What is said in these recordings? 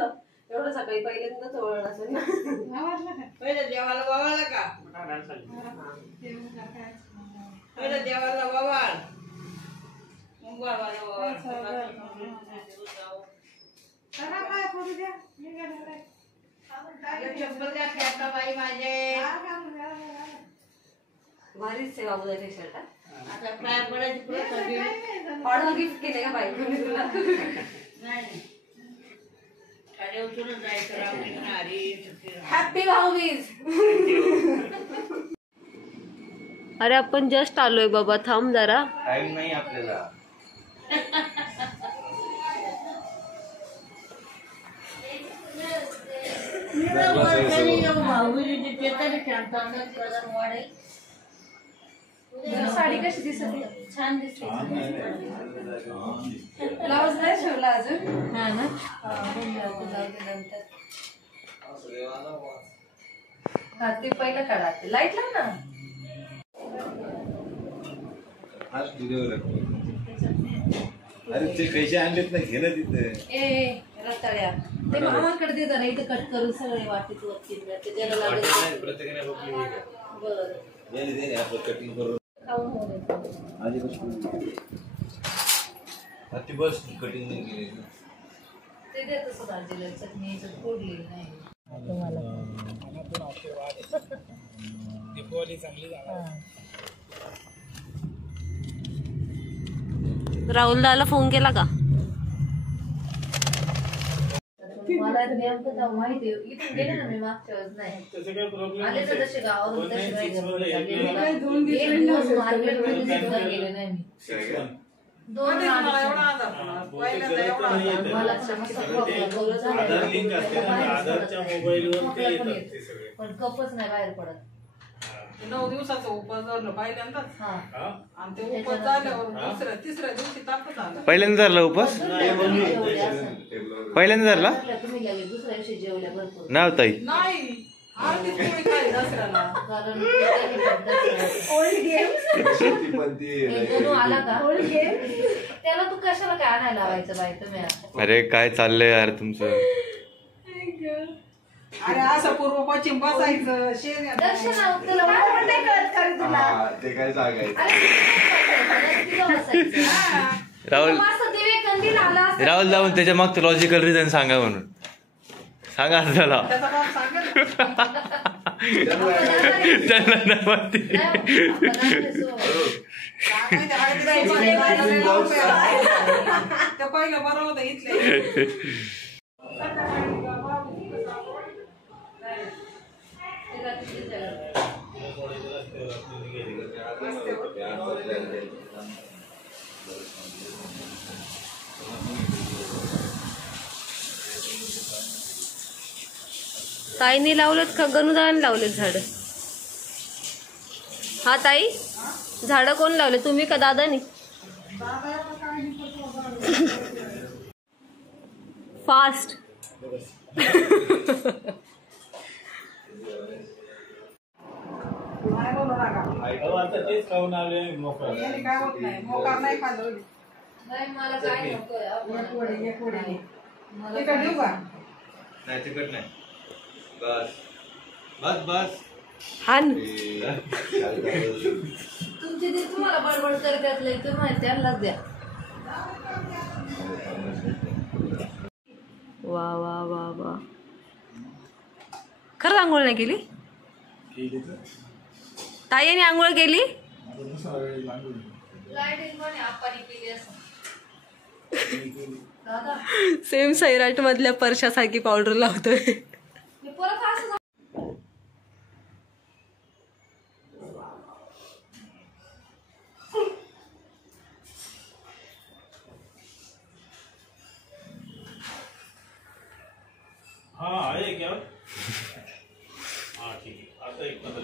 एवढं सकाळी पहिल्यांदाच ओळखलं असेल ना. पहिलं देवाला ववाळलं का? पहिलं देवाला ववाळ, मग बाबाला ववाळ. चप्पल द्या खेळता बाई माझे. भारीच सेवा बुधायची शर्ट. आता पाय पडायची पुढे ऑर्डर गिफ्ट केले का बाई तुला? नाही खाली उतरून जायचं रावणी. हॅपी भाऊबीज. अरे आपण जस्ट आलोय बाबा, थांब जरा. टाइम नाही आपल्याला. साडी कशी दिसते? छान दिसते. ब्लाउज नाही शिवला अजून. हा ना, नंतर हा ते पहिलं काढा. लाईट लाव ना. अरे ते पैसे आणलेत ना, घे ना तिथे. ए रताळ्या ते मामाकडे दे जरा, इथे कट करून सगळे वाटीत वरती त्याला लागेल. बरं कटिंग करून खाऊन होऊ दे. आधी बस कटिंग नाही केली ते दे तसं भाजीला चटणी फोडली नाही. राहुल दाला फोन केला का? मला नेमकं माहिती इथून गेले ना मी मागच्या वेळेस नाही आले तर जसे गावावरून तसे गेले नाही मी. पण कपच नाही बाहेर पडत. 9 दिवसाचा उपास झालं पहिल्यांदाच. आणि ते उपास झाल्यावर तिसऱ्या दिवशी तापच आला. पहिल्यांदा धरला उपास? पहिल्यांदा धरला? तुम्ही लगेच दुसऱ्या दिवशी जेवल्या भरपूर नाव ताई? नाही आरती तुम्ही काय दसऱ्याला. कारण ओल्ड गेम आला का? ओल्ड गेम त्याला तू कशाला काय आणायला लावायचं बाई तुम्ही? अरे काय चाललंय यार तुमचं? अरे असं पूर्व पश्चिम बसायचं दक्षिणा तुला नाही कळत का रे तुला? ते काय सांगायचं. राहुल जाऊन त्याच्या मागचं लॉजिकल रिझन सांगा म्हणून सांगा त्याला. त्यांना नाही माहिती. पहिलं बरं होतं इथले. ताईने लावलेत का गणुदाने लावलेत झाड? हा ताई झाड कोण लावले, तुम्ही का दादानी? फास्ट तेच खाऊन आले मोकळा. काय होत नाही, मोकार नाही खाल्लं. मला काय तिकडे देऊ का? नाही तिकट नाही. बस बस बस. हान तुमची ती तुम्हाला बडबड करतात लई, तुम्ही त्यांनाच द्या. वा वा वा वा. खरंच आंघोळ नाही केली ताईने? आंघोळ केली? सेम सैराट मधल्या परशासारखी पावडर लावतोय. हाँ आए क्या? हाँ ठीक है. आता एक नंबर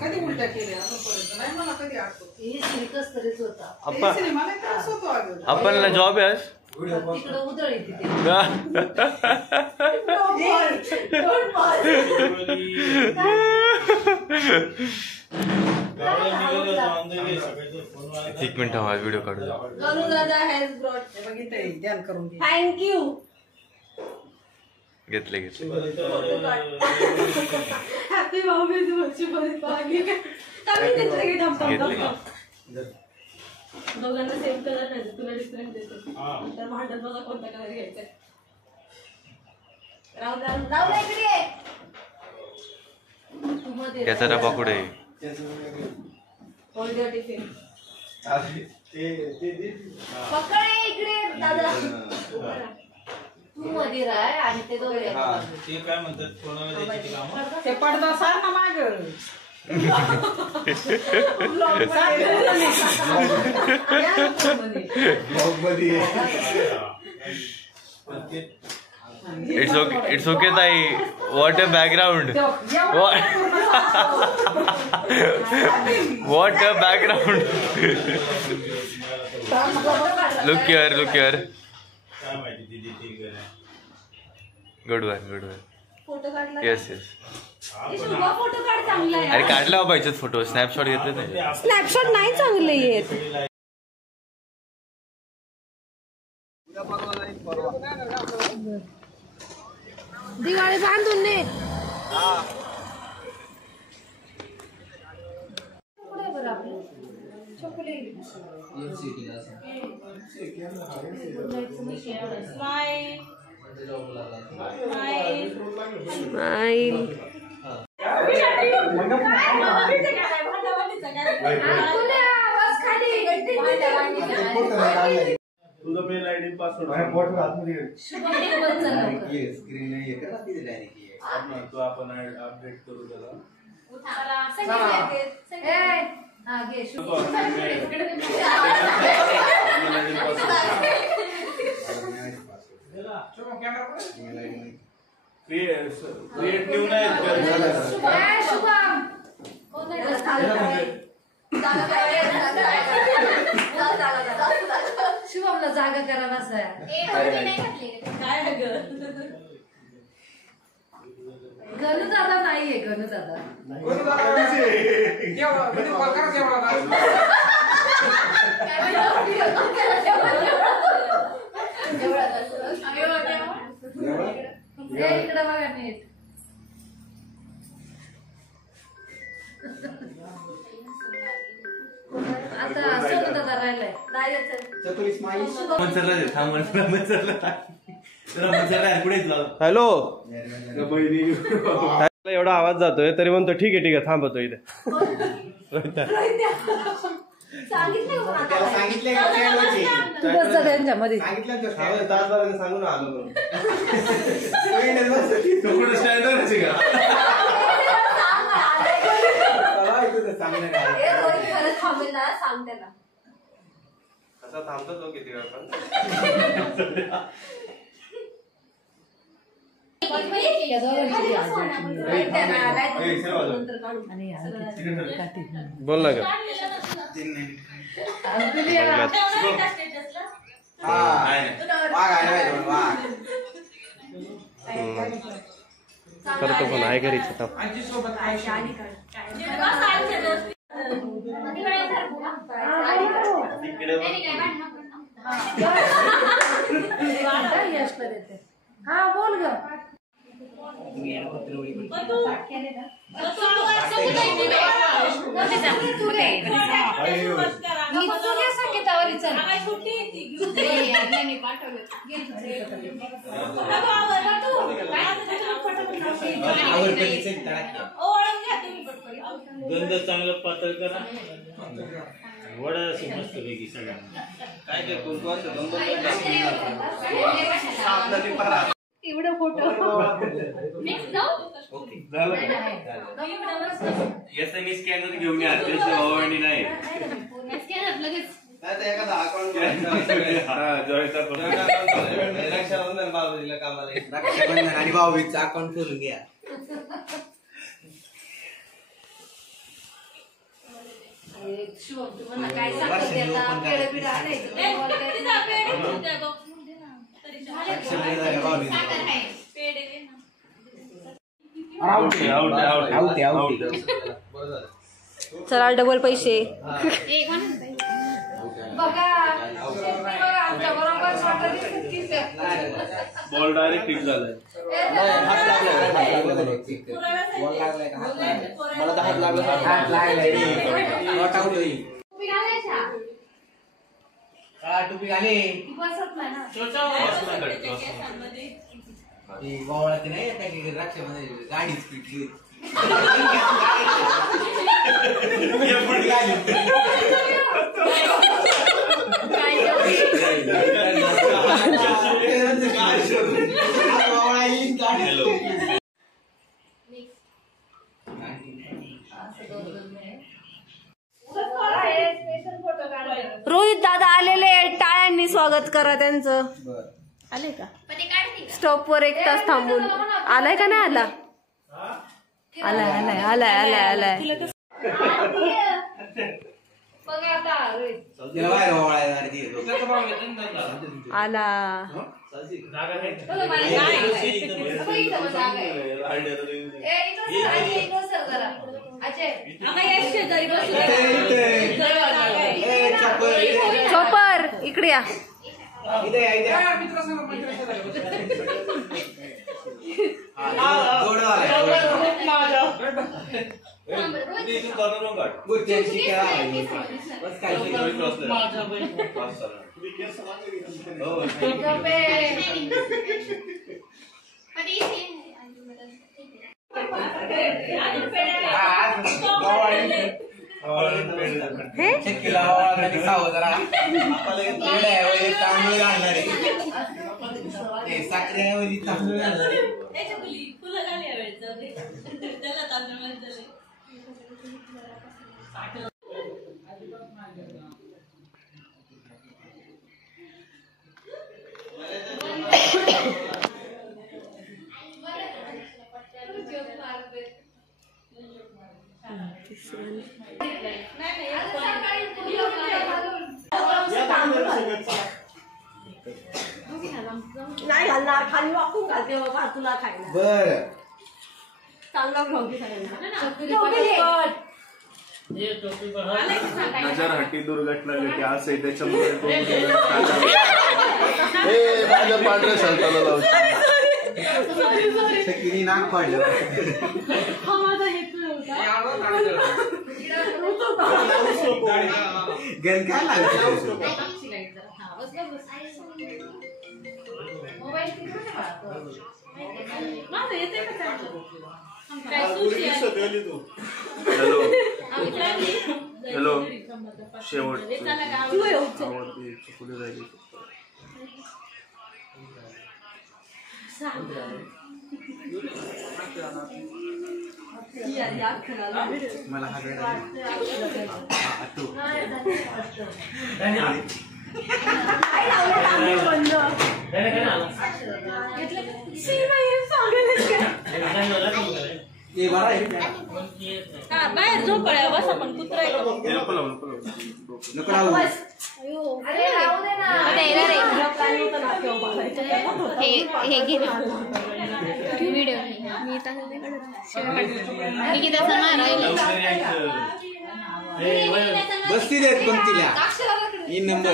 कधी उलट्या केल्या आतापर्यंत नाही मला कधी आठवत. एकच तरीच होता. मला त्रास होतो अगं. आपल्याला जॉब आहे आज? तिकडं उधळ येते ते. एक मिनिट हा व्हिडिओ काढू. गणू दादा हॅज ब्रॉट. ध्यान करून घे. थँक्यू. घेतले हॅपी भाऊबीज वर्षी परत आली. दोघांना सेम कलर नाही, तुला डिफरंट देतो. तर भांडत बघा कोणता कलर घ्यायचा. राहू इकडे. त्याचा डबा कुठे आहे? टिफिन पकड इकडे दादा. तू मध्ये राह आणि ते दोघे ते काय म्हणतात कोणाला द्यायची कामं? ते पडदा सार ना माग इट्स ओके ताई. What a background. What a background. Look here काय माहिती दिदी ती काय गुड वन फोटो काढला. येस फोटो काढ चांगला आहे. अरे काढला बाबा याच्यात फोटो. स्नॅपशॉट घेतले नाही. स्नॅपशॉट नाही चांगले येत. दिवाळी बांधून ने. तुझं मेल आयडी पासवर्ड स्क्रीन नाही का तो आपण अपडेट करू त्याला. क्रिएट न्यू नाही. शुभमला जागा करा बसाय. गणू दादा नाहीये. गणू दादा इकडे बघा नीट. आता सोनू दादा राहिलाय. हॅलो. एवढा आवाज जातोय तरी म्हणतो ठीक आहे थांबतो इथे. त्यांच्यामध्ये तासभराने सांगून आलो. कसा थांबतो तो किती वेळ पण. बोल ना का. करतो पण आहे घरीच. हा बोल ग. गंध चांगलं पातळ करा. वडा अशी मस्त पैकी सगळ्यांना काय ते एवढा फोटो याचा मी स्कॅनर घेऊन या. भावानी नाही रक्षाबंधन आणि भाऊबीजचं अकाउंट खोलून घ्या. शुभम तुम्हाला काय सांगते आता. चला डबल पैसे. बघा आमच्या बरोबर बॉल डायरेक्ट हिट झालाय. मला तर हात लागला. टोपी घाले बसत नाही ना गोवळात नाही रक्षामध्ये गाडीच पिटली. रोहित दादा आलेले, टाळ्यांनी स्वागत करा त्यांचं. आले का स्टॉप वर 1 तास थांबून? आलाय का नाही आला? आलाय आलाय आलाय आलाय आलाय. आला चोपर इकडे या. नाही घालणार, खाली वाकून घालते बाबा तुला खायला. बर चांगला घेऊन नजर हट्टी दुर्घटना घडली असे त्याच्यामुळे पांढऱ्या शर्टाला लावतो. नाक पाडलं. गण काय लागलं? हॅलो शेवट चुकली राहिली. मला हा बाहेर झोपळ्या बस आपण कुत्रा हे घे व्हिडिओ मी बसती देत पंक्तीला इन नंबर.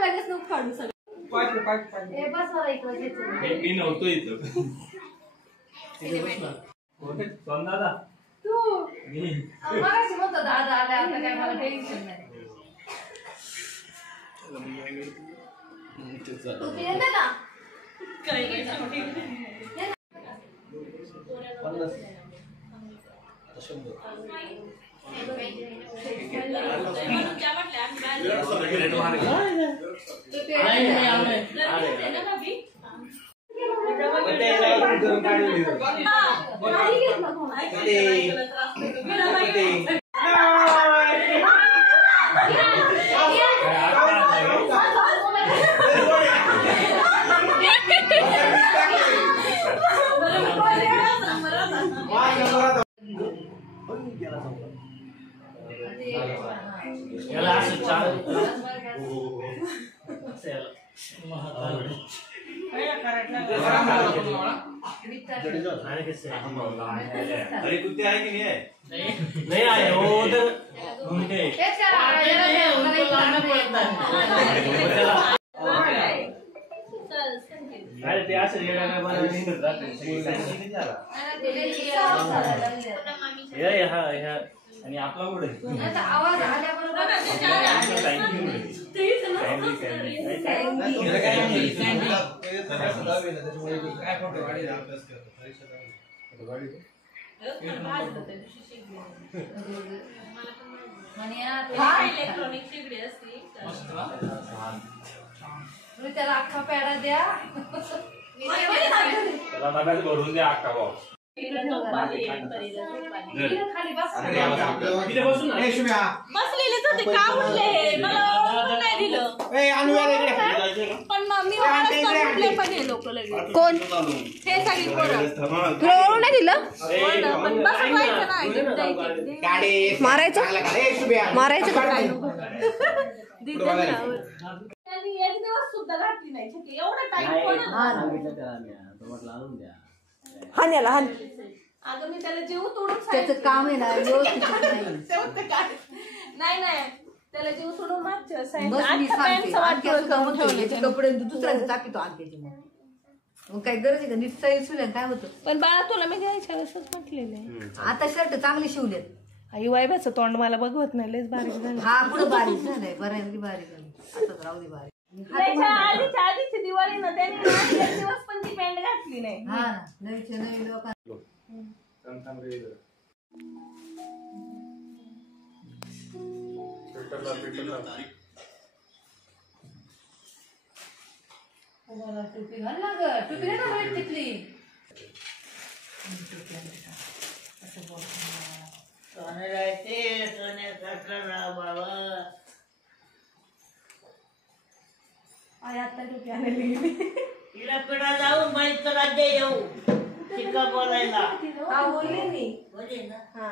लगेच नको काढू सगळं. मी नव्हतो इथं. दादा तू मगाशी म्हणतो दादा आले, आता काय मला टेन्शन नाही. तू पिले ना याला असं चार अरे कुत्ते आहे की नाही? नहीं आए वो उधर घूमते अरे ते असं येणार मला निघत जाते ह्या आणि आपला कुठे आवाज आल्याबरोबर इलेक्ट्रॉनिक शेगडी असते त्याला अख्खा पेढा द्या त्याला नव्यात भरून द्या अख्खा बॉक्स खाली बस बसलेलेच होते का उठले मला ओळखून नाही दिलं पण मग मी उठले पण हे लोक लगेच कोण हे सगळी पोरं तुला ओळखून नाही दिलं पण बसून व्हायचं नाही मारायचं मारायचं का काय त्यांनी एक दिवस सुद्धा घातली नाही छत्री एवढा टाइम हाण्याला हान अगं मी त्याला जीव तोडून त्याचं काम आहे ना व्यवस्थित नाही नाही त्याला जीव तोडून मागच्या कपडे दुसऱ्याचे टाकीतो आणते मग काय गरज आहे का नीट सही शिवल्या काय होतं पण बाळा तुला मी घ्यायच्या वेळेसच म्हटलेलं आहे आता शर्ट चांगले शिवलेत आई वायबाचं तोंड मला बघवत नाही लयच बारीक झालं हा पुढं बारीक झालंय बऱ्यापैकी बारीक झाली आता राहू दे बारीक आधीची दिवाळी ना त्यांनी एक दिवस पण ती पॅन्ट घातली नाही हा ना नवीच्या नवीन लोकांना टोपी घाल ना ग टोपी नाही ना वाईट तिथली आता टोपी आणायला गेली तिला पिढा जाऊन बाईचं राज्य येऊ शिक्का बोलायला हा बोलले मी बोले ना हा